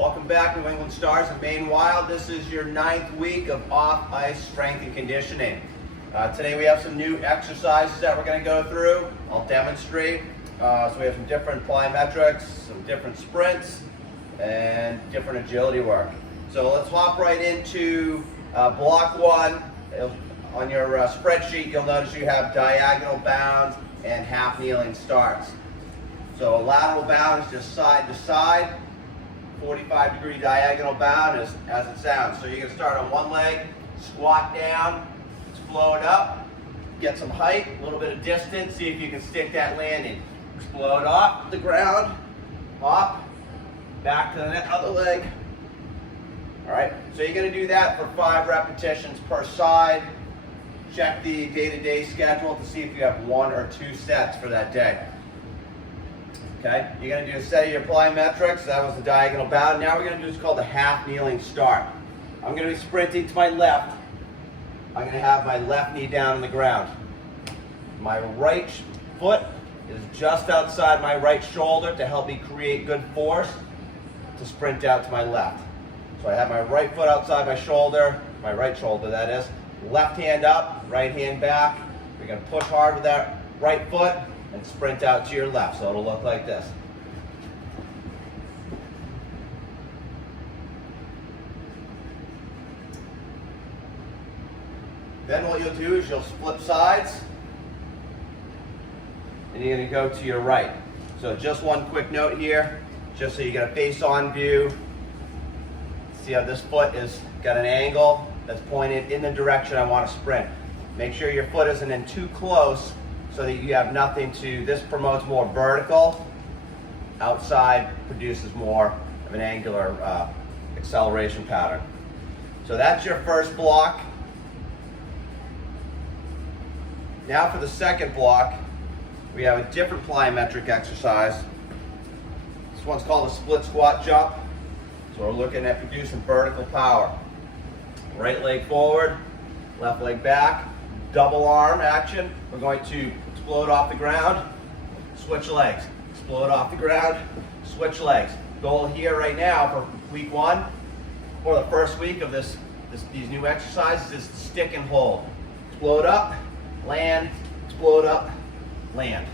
Welcome back, New England Stars and Maine Wild. This is your 9th week of off-ice strength and conditioning. Today we have some new exercises that we're going to go through. I'll demonstrate. So we have some different plyometrics, some different sprints, and different agility work. So let's hop right into block 1. On your spreadsheet, you'll notice you have diagonal bounds and half kneeling starts. So a lateral bound is just side to side. 45-degree diagonal bound is as it sounds. So you're going to start on one leg, squat down, explode up, get some height, a little bit of distance, see if you can stick that landing. Explode off the ground, hop, back to the other leg. All right, so you're going to do that for 5 repetitions per side. Check the day-to-day schedule to see if you have 1 or 2 sets for that day. Okay, you're going to do a set of your plyometrics. That was the diagonal bound. Now we're going to do what's called a half kneeling start. I'm going to be sprinting to my left. I'm going to have my left knee down on the ground. My right foot is just outside my right shoulder to help me create good force to sprint out to my left. So I have my right foot outside my shoulder, my right shoulder that is. Left hand up, right hand back. We're going to push hard with that right foot and sprint out to your left. So it'll look like this. Then what you'll do is you'll flip sides and you're going to go to your right. So just one quick note here, just so you get a face-on view. See how this foot is got an angle that's pointed in the direction I want to sprint. Make sure your foot isn't in too close so that you have nothing to, this promotes more vertical. Outside produces more of an angular acceleration pattern. So that's your first block. Now for the second block, we have a different plyometric exercise. This one's called a split squat jump. So we're looking at producing vertical power. Right leg forward, left leg back, double arm action. We're going to explode off the ground, switch legs. Explode off the ground, switch legs. Goal here right now for week 1, or the first week of these new exercises, is stick and hold. Explode up, land, explode up, land.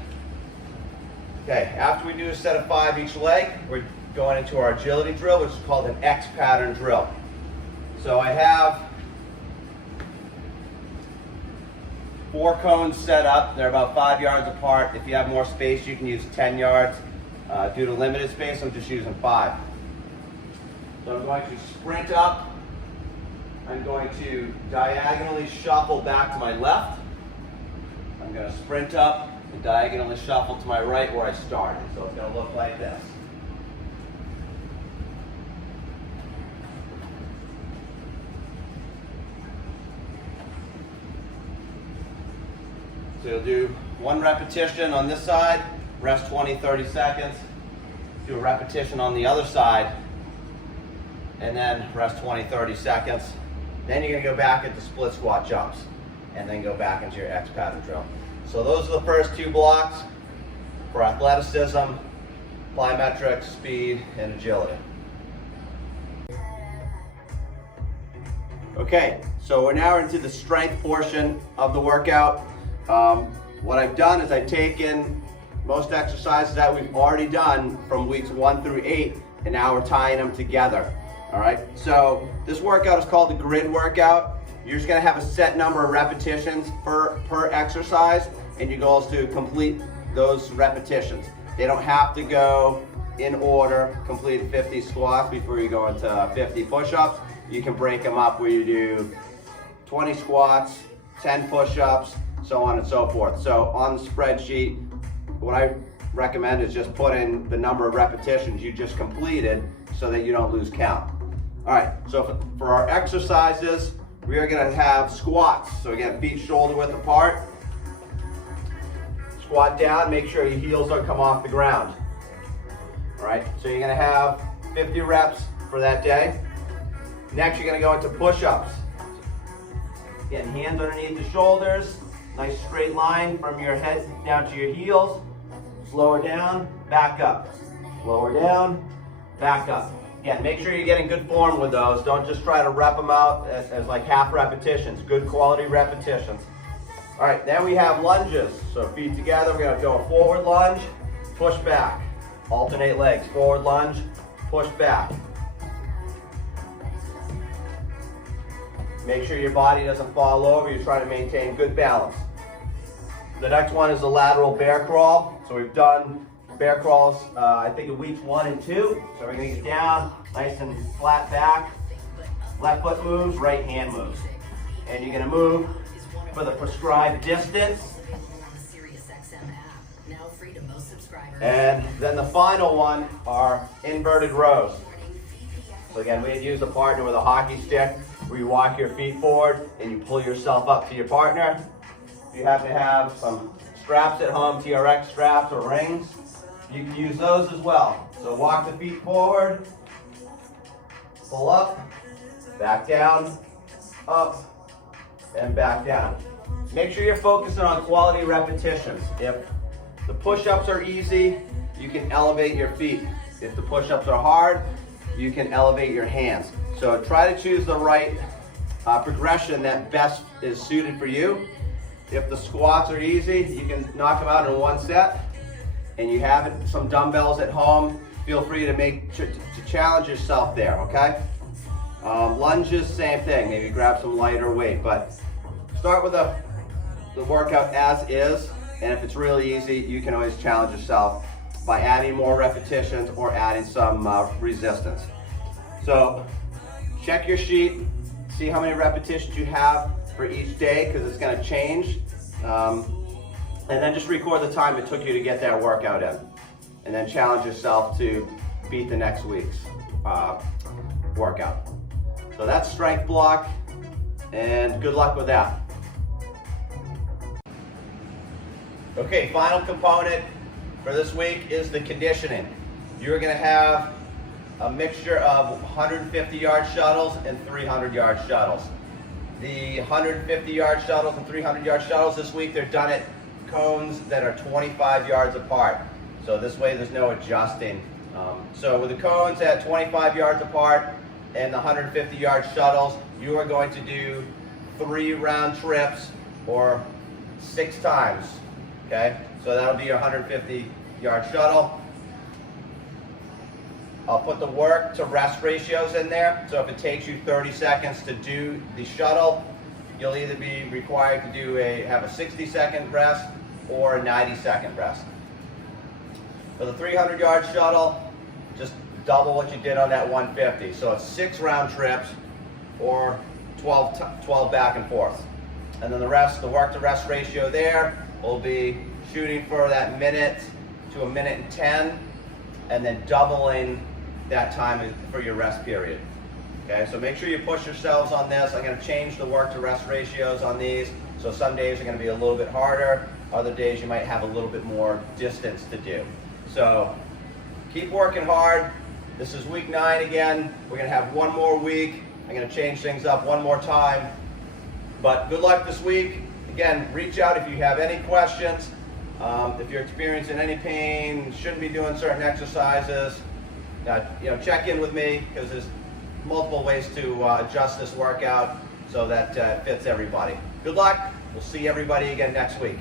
Okay, after we do a set of 5 each leg, we're going into our agility drill, which is called an X pattern drill. So I have 4 cones set up. They're about 5 yards apart. If you have more space, you can use 10 yards. Due to limited space, I'm just using 5. So I'm going to sprint up. I'm going to diagonally shuffle back to my left. I'm going to sprint up and diagonally shuffle to my right where I started. So it's going to look like this. So you'll do 1 repetition on this side, rest 20, 30 seconds. Do a repetition on the other side, and then rest 20, 30 seconds. Then you're going to go back into split squat jumps, and then go back into your X pattern drill. So those are the first 2 blocks for athleticism, plyometrics, speed, and agility. Okay, so we're now into the strength portion of the workout. What I've done is I've taken most exercises that we've already done from weeks 1 through 8, and now we're tying them together. All right, so this workout is called the grid workout. You're just gonna have a set number of repetitions per exercise, and your goal is to complete those repetitions. They don't have to go in order. Complete 50 squats before you go into 50 push-ups. You can break them up where you do 20 squats, 10 push-ups, so on and so forth. So on the spreadsheet, what I recommend is just put in the number of repetitions you just completed so that you don't lose count. All right, so for our exercises, we are gonna have squats. So again, feet shoulder width apart. Squat down, make sure your heels don't come off the ground. All right, so you're gonna have 50 reps for that day. Next, you're gonna go into push-ups. Again, hands underneath the shoulders. Nice straight line from your head down to your heels. Slower down, back up. Slower down, back up. Again, make sure you're getting good form with those. Don't just try to rep them out as like half repetitions. Good quality repetitions. All right, then we have lunges. So feet together, we're gonna go a forward lunge, push back. Alternate legs, forward lunge, push back. Make sure your body doesn't fall over. You're trying to maintain good balance. The next one is the lateral bear crawl. So we've done bear crawls, I think in weeks 1 and 2. So we're gonna get down, nice and flat back. Left foot moves, right hand moves. And you're gonna move for the prescribed distance. And then the final one are inverted rows. So again, we'd use a partner with a hockey stick where you walk your feet forward and you pull yourself up to your partner. If you happen to have some straps at home, TRX straps or rings, you can use those as well. So walk the feet forward, pull up, back down, up, and back down. Make sure you're focusing on quality repetitions. If the push-ups are easy, you can elevate your feet. If the push-ups are hard, you can elevate your hands. So try to choose the right progression that best is suited for you. If the squats are easy, you can knock them out in one set. And you have some dumbbells at home, feel free to challenge yourself there, okay? Lunges, same thing. Maybe grab some lighter weight, but start with the workout as is. And if it's really easy, you can always challenge yourself by adding more repetitions or adding some resistance. So check your sheet, see how many repetitions you have for each day, because it's going to change. And then just record the time it took you to get that workout in. And then challenge yourself to beat the next week's workout. So that's strength block, and good luck with that. Okay, final component for this week is the conditioning. You're gonna have a mixture of 150-yard shuttles and 300-yard shuttles. The 150-yard shuttles and 300-yard shuttles this week, they're done at cones that are 25 yards apart. So this way there's no adjusting. So with the cones at 25 yards apart and the 150-yard shuttles, you are going to do 3 round trips or 6 times. Okay, so that'll be your 150-yard shuttle. I'll put the work to rest ratios in there. So if it takes you 30 seconds to do the shuttle, you'll either be required to have a 60-second rest or a 90-second rest. For the 300-yard shuttle, just double what you did on that 150. So it's 6 round trips or 12 back and forth. And then the work to rest ratio there will be shooting for that minute to a minute and 10, and then doubling that time for your rest period. Okay, so make sure you push yourselves on this. I'm going to change the work to rest ratios on these. So some days are going to be a little bit harder. Other days you might have a little bit more distance to do. So keep working hard. This is week 9 again. We're going to have one more week. I'm going to change things up one more time. But good luck this week. Again, reach out if you have any questions. If you're experiencing any pain, shouldn't be doing certain exercises, check in with me, because there's multiple ways to adjust this workout so that it fits everybody. Good luck. We'll see everybody again next week.